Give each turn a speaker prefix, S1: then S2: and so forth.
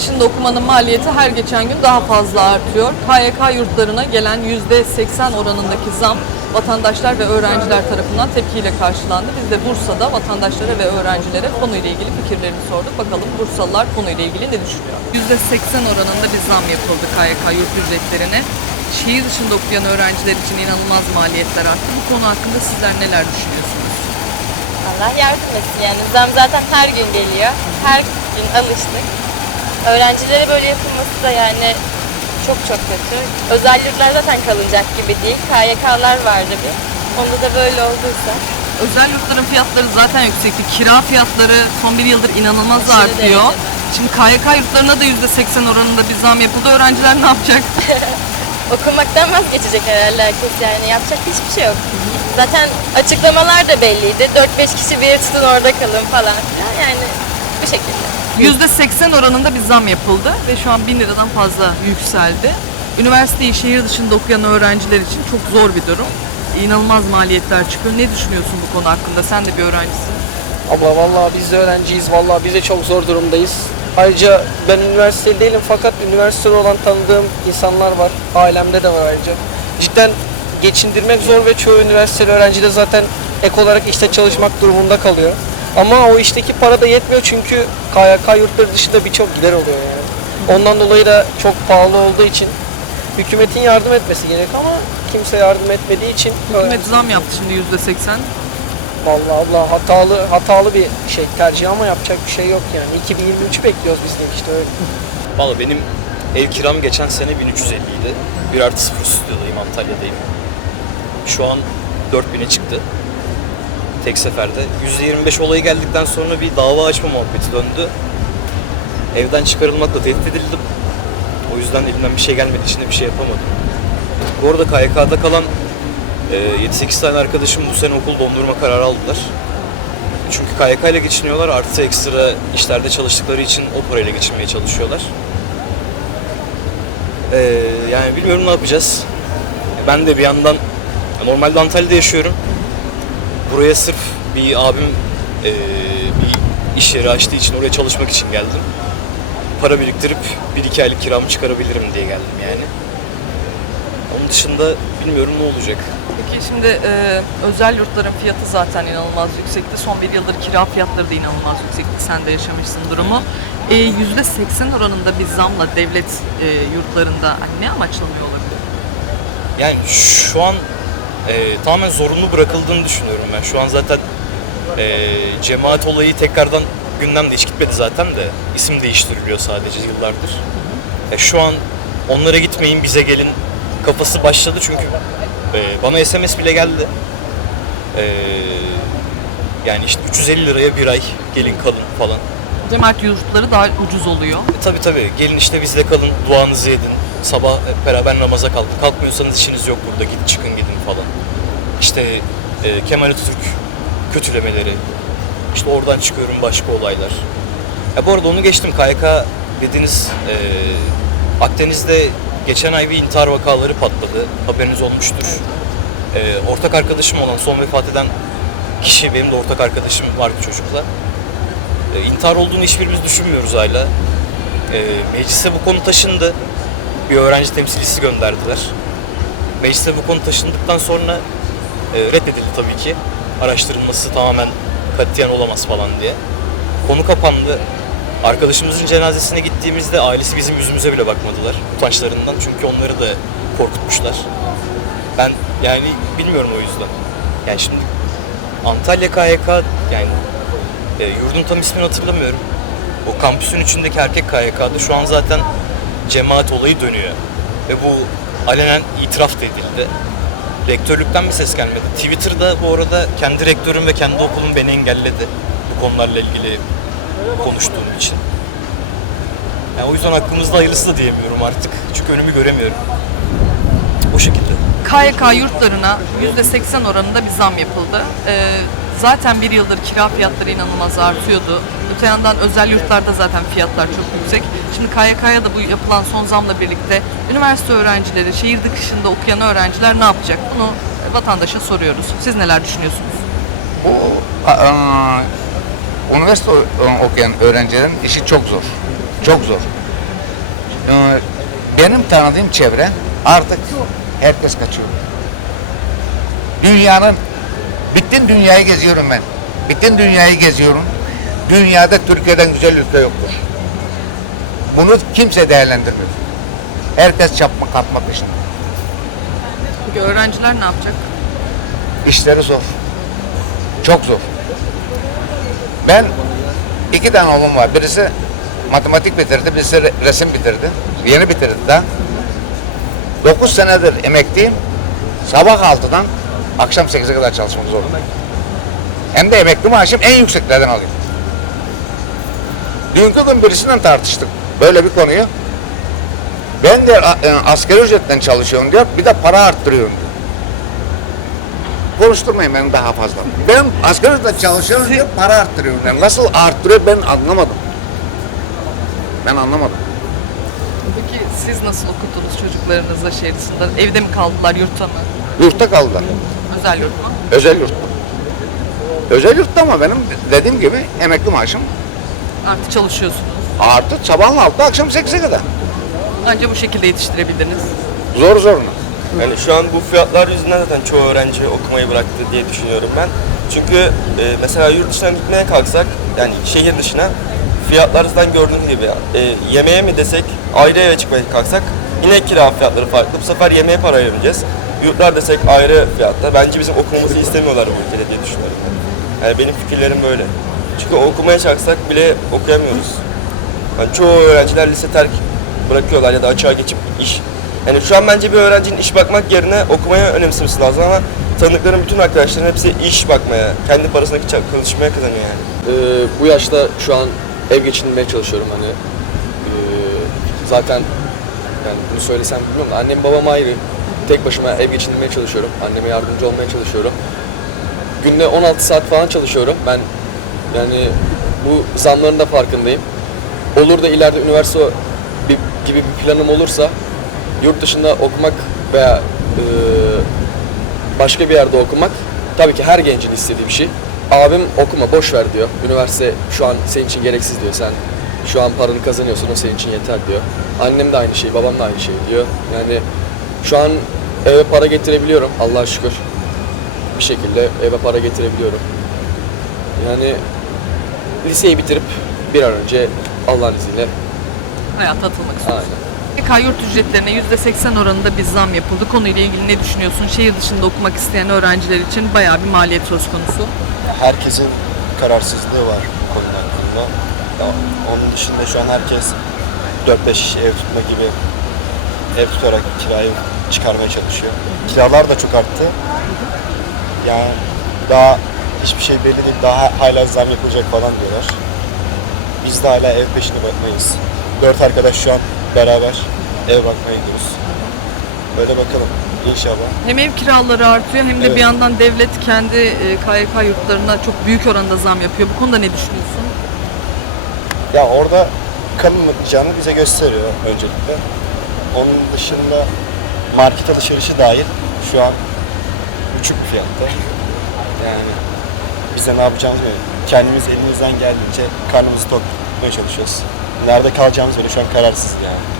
S1: dışında okumanın maliyeti her geçen gün daha fazla artıyor. KYK yurtlarına gelen %80 oranındaki zam vatandaşlar ve öğrenciler tarafından tepkiyle karşılandı. Biz de Bursa'da vatandaşlara ve öğrencilere konuyla ilgili fikirlerini sorduk. Bakalım Bursalılar konuyla ilgili ne düşünüyor? %80 oranında bir zam yapıldı KYK yurt ücretlerine. Şehir dışında okuyan öğrenciler için inanılmaz maliyetler arttı. Bu konu hakkında sizler neler düşünüyorsunuz?
S2: Allah yardım etsin yani. Zam zaten her gün geliyor. Her gün alıştık. Öğrencilere böyle yapılması da yani çok çok kötü. Özel yurtlar zaten kalınacak gibi değil. KYK'lar vardı bir. Onda da böyle olduysa.
S1: Özel yurtların fiyatları zaten yüksekti. Kira fiyatları son bir yıldır inanılmaz
S2: Aşırı
S1: artıyor.
S2: derecede.
S1: Şimdi KYK yurtlarına da %80 oranında bir zam yapıldı. Öğrenciler ne yapacak?
S2: Okumaktan vazgeçecek herhalde herkes yani. Yapacak hiçbir şey yok. Zaten açıklamalar da belliydi. 4-5 kişi bir tutun orada kalın falan filan. Yani bu şekilde.
S1: %80 oranında bir zam yapıldı ve şu an 1000 liradan fazla yükseldi. Üniversiteyi şehir dışında okuyan öğrenciler için çok zor bir durum. İnanılmaz maliyetler çıkıyor. Ne düşünüyorsun bu konu hakkında? Sen de bir öğrencisin.
S3: Abla vallahi biz de öğrenciyiz. Vallahi biz de çok zor durumdayız. Ayrıca ben üniversiteli değilim fakat üniversiteli olan tanıdığım insanlar var. Ailemde de var ayrıca. Cidden geçindirmek zor ve çoğu üniversiteli öğrenci de zaten ek olarak işte çalışmak durumunda kalıyor. Ama o işteki para da yetmiyor çünkü KYK yurtları dışında birçok gider oluyor yani. Ondan dolayı da çok pahalı olduğu için hükümetin yardım etmesi gerek ama kimse yardım etmediği için
S1: Hükümet zam yaptı şimdi %80.
S3: Vallahi abla hatalı hatalı bir şey tercih ama yapacak bir şey yok yani. 2023 bekliyoruz biz de işte öyle.
S4: Valla benim ev kiram geçen sene 1350 idi. 1 artı 0 stüdyodayım, Antalya'dayım. Şu an 4000'e çıktı. Tek seferde. %25 olayı geldikten sonra bir dava açma muhabbeti döndü. Evden çıkarılmakla tehdit edildim. O yüzden elimden bir şey gelmediği için de bir şey yapamadım. Bu arada KYK'da kalan e, 7-8 tane arkadaşım bu sene okul dondurma kararı aldılar. Çünkü KYK ile geçiniyorlar artı ekstra işlerde çalıştıkları için o parayla geçinmeye çalışıyorlar. Ee, yani bilmiyorum ne yapacağız. Ben de bir yandan normalde Antalya'da yaşıyorum. Buraya sırf bir abim ee, bir iş yeri açtığı için oraya çalışmak için geldim. Para biriktirip bir iki aylık kiramı çıkarabilirim diye geldim yani. Onun dışında bilmiyorum ne olacak.
S1: Peki şimdi e, özel yurtların fiyatı zaten inanılmaz yüksekti. Son bir yıldır kira fiyatları da inanılmaz yüksekti. Sen de yaşamışsın durumu. E, %80 oranında bir zamla devlet e, yurtlarında hani ne amaçlanıyor olabilir?
S4: Yani şu an e, tamamen zorunlu bırakıldığını düşünüyorum ben. Şu an zaten e, cemaat olayı tekrardan gündemde hiç gitmedi zaten de isim değiştiriliyor sadece yıllardır. E, şu an onlara gitmeyin bize gelin kafası başladı çünkü e, bana SMS bile geldi. E, yani işte 350 liraya bir ay gelin kalın falan.
S1: Cemaat yurtları daha ucuz oluyor.
S4: E, tabii tabii gelin işte bizle kalın duanızı edin. Sabah hep beraber namaza kalkın. Kalkmıyorsanız işiniz yok burada gidin çıkın gidin falan. İşte e, Kemal Atatürk kötülemeleri. İşte oradan çıkıyorum başka olaylar. Ya bu arada onu geçtim. KYK dediğiniz e, Akdeniz'de geçen ay bir intihar vakaları patladı. Haberiniz olmuştur. E, ortak arkadaşım olan son vefat eden kişi benim de ortak arkadaşım vardı çocukla. E, intihar olduğunu hiçbirimiz düşünmüyoruz hala. E, meclise bu konu taşındı. Bir öğrenci temsilcisi gönderdiler. Meclise bu konu taşındıktan sonra e, reddedildi tabii ki. Araştırılması tamamen katiyen olamaz falan diye. Konu kapandı. Arkadaşımızın cenazesine gittiğimizde ailesi bizim yüzümüze bile bakmadılar. Utançlarından çünkü onları da korkutmuşlar. Ben yani bilmiyorum o yüzden. Yani şimdi Antalya KYK yani e, yurdun tam ismini hatırlamıyorum. O kampüsün içindeki erkek KYK'da şu an zaten cemaat olayı dönüyor. Ve bu alenen itiraf da edildi. Rektörlükten bir ses gelmedi. Twitter'da bu arada kendi rektörüm ve kendi okulum beni engelledi. Bu konularla ilgili konuştuğum için. Yani o yüzden aklımızda hayırlısı da diyemiyorum artık. Çünkü önümü göremiyorum. O şekilde.
S1: KYK yurtlarına %80 oranında bir zam yapıldı. Ee, zaten bir yıldır kira fiyatları inanılmaz artıyordu. Öte yandan özel yurtlarda zaten fiyatlar çok yüksek. Şimdi KYK'ya da bu yapılan son zamla birlikte üniversite öğrencileri, şehir dışında okuyan öğrenciler ne yapacak? Bunu vatandaşa soruyoruz. Siz neler düşünüyorsunuz?
S5: Bu a- a- üniversite o- okuyan öğrencilerin işi çok zor. Çok zor. Ee, benim tanıdığım çevre artık herkes kaçıyor. Dünyanın bütün dünyayı geziyorum ben. Bütün dünyayı geziyorum. Dünyada Türkiye'den güzel ülke yoktur. Bunu kimse değerlendirmiyor. Herkes çapma kapma peşinde.
S1: Peki öğrenciler ne yapacak?
S5: İşleri zor. Çok zor. Ben iki tane oğlum var. Birisi matematik bitirdi, birisi re- resim bitirdi. Yeni bitirdi daha. 9 senedir emekliyim. Sabah 6'dan akşam 8'e kadar çalışmak zorundayım. Hem de emekli maaşım en yükseklerden alıyorum. Dünkü gün birisiyle tartıştık böyle bir konuyu. Ben de a- e, ücretten çalışıyorum diyor, bir de para arttırıyorum diyor. Konuşturmayın beni daha fazla. Ben asgari ücretten çalışıyorum diyor, para arttırıyorum. Yani nasıl arttırıyor ben anlamadım. Ben anlamadım.
S1: Peki siz nasıl okuttunuz çocuklarınızla şehir dışında? Evde mi kaldılar, yurtta mı?
S5: Yurtta kaldılar.
S1: Özel yurt mu?
S5: Özel yurtta. Özel yurtta ama benim dediğim gibi emekli maaşım
S1: Artık çalışıyorsunuz.
S5: artı sabahın altı akşam 8'e kadar.
S1: Anca bu şekilde yetiştirebildiniz.
S5: Zor zoruna.
S6: Yani şu an bu fiyatlar yüzünden zaten çoğu öğrenci okumayı bıraktı diye düşünüyorum ben. Çünkü e, mesela yurt dışına gitmeye kalksak, yani şehir dışına fiyatlar zaten gördüğünüz gibi e, yemeğe mi desek ayrı eve çıkmaya kalksak yine kira fiyatları farklı. Bu sefer yemeğe para ayıracağız. Yurtlar desek ayrı fiyatta. Bence bizim okumamızı istemiyorlar bu ülkede diye düşünüyorum. Yani benim fikirlerim böyle. Çünkü okumaya çalışsak bile okuyamıyoruz. Yani çoğu öğrenciler lise terk bırakıyorlar ya da açığa geçip iş. Yani şu an bence bir öğrencinin iş bakmak yerine okumaya önemsemesi lazım ama tanıdıklarım bütün arkadaşlarım hepsi iş bakmaya, kendi parasındaki ça- çalışmaya kazanıyor yani.
S7: Ee, bu yaşta şu an ev geçindirmeye çalışıyorum hani. Ee, zaten yani bunu söylesem bilmiyorum annem babam ayrı. Tek başıma ev geçindirmeye çalışıyorum. Anneme yardımcı olmaya çalışıyorum. Günde 16 saat falan çalışıyorum. Ben yani bu zamların da farkındayım. Olur da ileride üniversite gibi bir planım olursa yurt dışında okumak veya e, başka bir yerde okumak tabii ki her gencin istediği bir şey. Abim okuma boş ver diyor. Üniversite şu an senin için gereksiz diyor. Sen şu an paranı kazanıyorsun o senin için yeter diyor. Annem de aynı şey, babam da aynı şey diyor. Yani şu an eve para getirebiliyorum Allah'a şükür. Bir şekilde eve para getirebiliyorum. Yani liseyi bitirip bir an önce Allah'ın izniyle
S1: Hayata atılmak istiyorsunuz.
S7: aynen.
S1: PK yurt ücretlerine %80 oranında bir zam yapıldı. Konuyla ilgili ne düşünüyorsun? Şehir dışında okumak isteyen öğrenciler için bayağı bir maliyet söz konusu.
S8: herkesin kararsızlığı var bu konu hakkında. Ya, onun dışında şu an herkes 4-5 kişi ev tutma gibi ev tutarak kirayı çıkarmaya çalışıyor. Kiralar da çok arttı. Yani daha hiçbir şey belli değil. Daha hala zam yapılacak falan diyorlar. Biz de hala ev peşini bakmayız. Dört arkadaş şu an beraber ev bakmaya gidiyoruz. Böyle bakalım inşallah.
S1: Hem ev kiraları artıyor hem de
S8: Evet.
S1: bir yandan devlet kendi e, KYK yurtlarına çok büyük oranda zam yapıyor. Bu konuda ne düşünüyorsun?
S8: Ya orada kalınmayacağını bize gösteriyor öncelikle. Onun dışında market alışverişi dahil şu an uçuk bir fiyatta. Yani biz de ne yapacağımızı bilmiyoruz. Kendimiz elimizden geldiğince karnımızı tok tutmaya çalışıyoruz. Nerede kalacağımız bile şu an kararsız yani.